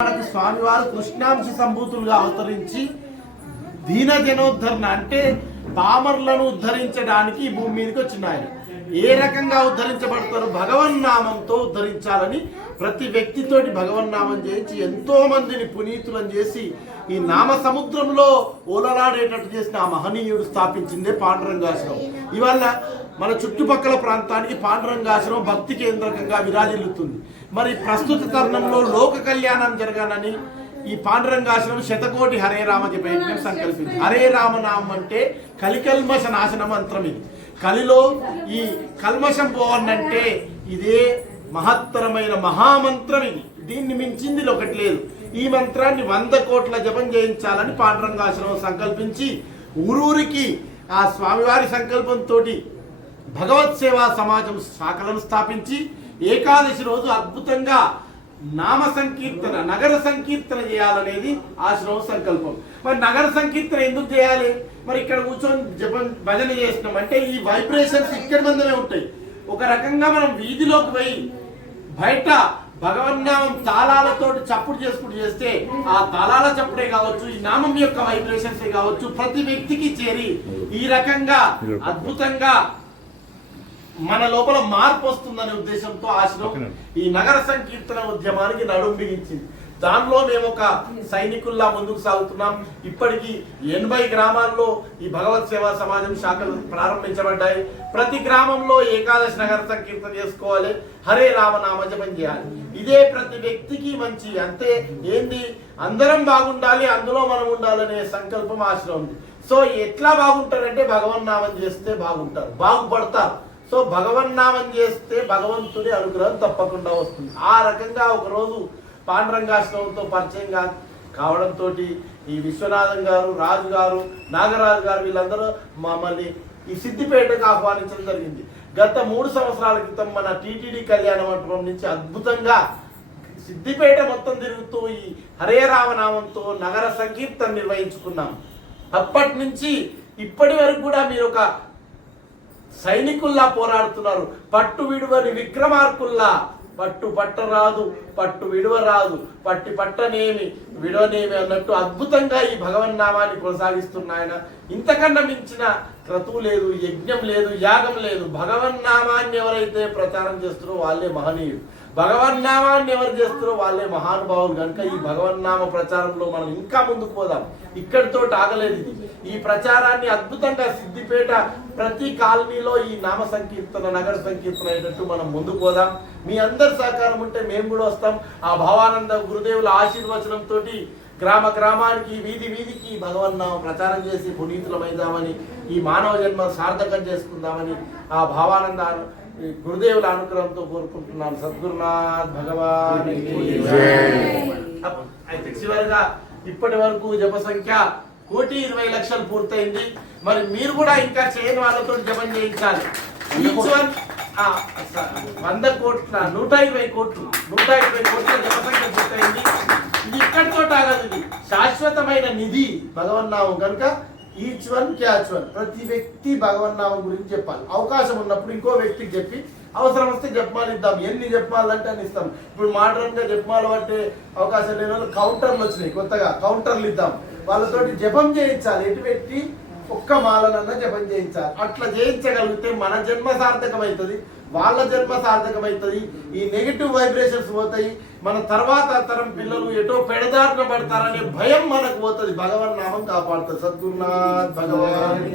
మనకు స్వామివారు కృష్ణాంశ సంభూతులుగా అవతరించి దీన జనోద్ధరణ అంటే పామర్లను ఉద్ధరించడానికి ఈ భూమి మీదకి వచ్చిన ఆయన ఏ రకంగా ఉద్ధరించబడతారు భగవన్నామంతో ఉద్ధరించాలని ప్రతి వ్యక్తితోటి భగవన్నామం చేయించి ఎంతో మందిని పునీతులను చేసి ఈ నామ సముద్రంలో ఓలలాడేటట్టు చేసిన ఆ మహనీయుడు స్థాపించిందే పాండురంగాశ్రమం. ఇవల్ల మన చుట్టుపక్కల ప్రాంతానికి పాండురంగాశ్రమం భక్తి కేంద్రకంగా విరాజిల్లుతుంది. మరి ప్రస్తుత తరుణంలో లోక కళ్యాణం జరగాలని ఈ పాండురంగాశ్రమం శతకోటి హరే రామ జపయజ్ఞం సంకల్పించి హరే రామనామం అంటే కలికల్మష నాశన మంత్రం ఇది. కలిలో ఈ కల్మషం పోవన్నంటే ఇదే మహత్తరమైన మహామంత్రం ఇది. దీన్ని మించింది ఒకటి లేదు. ఈ మంత్రాన్ని వంద కోట్ల జపం చేయించాలని పాండురంగాశ్రమం సంకల్పించి ఊరూరికి ఆ స్వామివారి సంకల్పంతో భగవత్ సేవా సమాజం శాఖలను స్థాపించి ఏకాదశి రోజు అద్భుతంగా నామ సంకీర్తన నగర సంకీర్తన చేయాలనేది ఆశ్రమం సంకల్పం. మరి నగర సంకీర్తన ఎందుకు చేయాలి? మరి ఇక్కడ కూర్చొని జపం భజన చేసినాం అంటే ఈ వైబ్రేషన్స్ ఇక్కడ మందమే ఉంటాయి. ఒక రకంగా మనం వీధిలోకి పోయి బయట భగవన్నామం తాళాలతో చప్పుడు చేసుకుంటూ చేస్తే ఆ తాళాల చప్పుడే కావచ్చు ఈ నామం యొక్క వైబ్రేషన్స్ కావచ్చు ప్రతి వ్యక్తికి చేరి ఈ రకంగా అద్భుతంగా మన లోపల మార్పు వస్తుందనే ఉద్దేశంతో ఆశ్రమం ఈ నగర సంకీర్తన ఉద్యమానికి నడుం బిగించింది. దానిలో మేము ఒక సైనికుల్లా ముందుకు సాగుతున్నాం. ఇప్పటికీ ఎనభై గ్రామాల్లో ఈ భగవత్ సేవా సమాజం శాఖలు ప్రారంభించబడ్డాయి. ప్రతి గ్రామంలో ఏకాదశి నగర సంకీర్తన చేసుకోవాలి. హరే రామనామ జపం చేయాలి. ఇదే ప్రతి వ్యక్తికి మంచి అంతే ఏంది? అందరం బాగుండాలి అందులో మనం ఉండాలనే సంకల్పం ఆశ్రమం సో ఎట్లా బాగుంటారంటే భగవన్నామం చేస్తే బాగుంటారు. బాగుపడతారు. సో భగవన్నామం చేస్తే భగవంతుడి అనుగ్రహం తప్పకుండా వస్తుంది. ఆ రకంగా ఒకరోజు పాండురంగాశ్రమంతో పరిచయం కా కావడంతో ఈ విశ్వనాథం గారు రాజు గారు నాగరాజు గారు వీళ్ళందరూ మమ్మల్ని ఈ సిద్దిపేటకు ఆహ్వానించడం జరిగింది. గత మూడు సంవత్సరాల క్రితం మన టీటీడీ కళ్యాణ మండపం నుంచి అద్భుతంగా సిద్దిపేట మొత్తం తిరుగుతూ ఈ హరే రామనామంతో నగర సంకీర్తన నిర్వహించుకున్నాం. అప్పటి నుంచి ఇప్పటి వరకు కూడా మీరు ఒక సైనికుల్లా పోరాడుతున్నారు. పట్టు విడువని విక్రమార్కుల్లా. పట్టు పట్టరాదు పట్టు విడువరాదు. పట్టి పట్టనేమి విడవనేమి అన్నట్టు అద్భుతంగా ఈ భగవన్నామాన్ని కొనసాగిస్తున్న ఆయన. ఇంతకన్నా మించిన క్రతువు లేదు యజ్ఞం లేదు యాగం లేదు. భగవన్నామాన్ని ఎవరైతే ప్రచారం చేస్తున్నారో వాళ్ళే మహనీయుడు భగవన్నామాన్ని ఎవరు చేస్తారో వాళ్ళే మహానుభావులు కనుక ఈ భగవన్నామ ప్రచారంలో మనం ఇంకా ముందుకు పోదాం. ఇక్కడితో ఆగలేదు ఇది. ఈ ప్రచారాన్ని అద్భుతంగా సిద్దిపేట ప్రతి కాలనీలో ఈ నామ సంకీర్తన నగర సంకీర్తన అయినట్టు మనం ముందుకు పోదాం. మీ అందరి సహకారం ఉంటే మేము కూడా వస్తాం. ఆ భావానంద గురుదేవుల ఆశీర్వచనంతో గ్రామ గ్రామానికి వీధి వీధికి భగవన్నామ ప్రచారం చేసి పునీతులమైదామని ఈ మానవ జన్మ సార్థకం చేసుకుందామని ఆ భావానంద ఈ గురుదేవుల అనుగ్రహంతో కోరుకుంటున్నాను. సద్గురునాథ్ భగవాన్ అయితే చివరిగా ఇప్పటి వరకు జప సంఖ్య కోటి ఇరవై లక్షలు పూర్తయింది. మరి మీరు కూడా ఇంకా చేయని వాళ్ళతో జపం చేయించాలి. వంద కోట్ల నూట ఇరవై కోట్లు నూట ఇరవై కోట్ల జప సంఖ్య పూర్తయింది. ఇది ఇక్కడితో ఆగదు ఇది. శాశ్వతమైన నిధి భగవన్నామం. కనుక ఈచ్ వన్ క్యాచ్ వన్ ప్రతి వ్యక్తి భగవన్నామం గురించి చెప్పాలి. అవకాశం ఉన్నప్పుడు ఇంకో వ్యక్తికి చెప్పి అవసరం వస్తే జపమాలు ఇద్దాం. ఎన్ని జపమాలంటే అని ఇస్తాం. ఇప్పుడు మోడర్న్గా జపమాలు పట్టే అవకాశం లేని వాళ్ళు కౌంటర్లు వచ్చినాయి. కొత్తగా కౌంటర్లు ఇద్దాం. వాళ్ళతోటి జపం చేయించాలి. ఎటు పెట్టి ఒక్క మాలనన్నా జపం చేయించాలి. అట్లా చేయించగలిగితే మన జన్మ సార్థకమవుతుంది వాళ్ళ జన్మ సార్థకమవుతుంది ఈ నెగిటివ్ వైబ్రేషన్స్ పోతాయి. మన తర్వాత తరం పిల్లలు ఎటో పెడదారిన పడతారనే భయం మనకు పోతుంది. భగవన్ నామం కాపాడుతుంది. సద్గురునాథ్ భగవాన్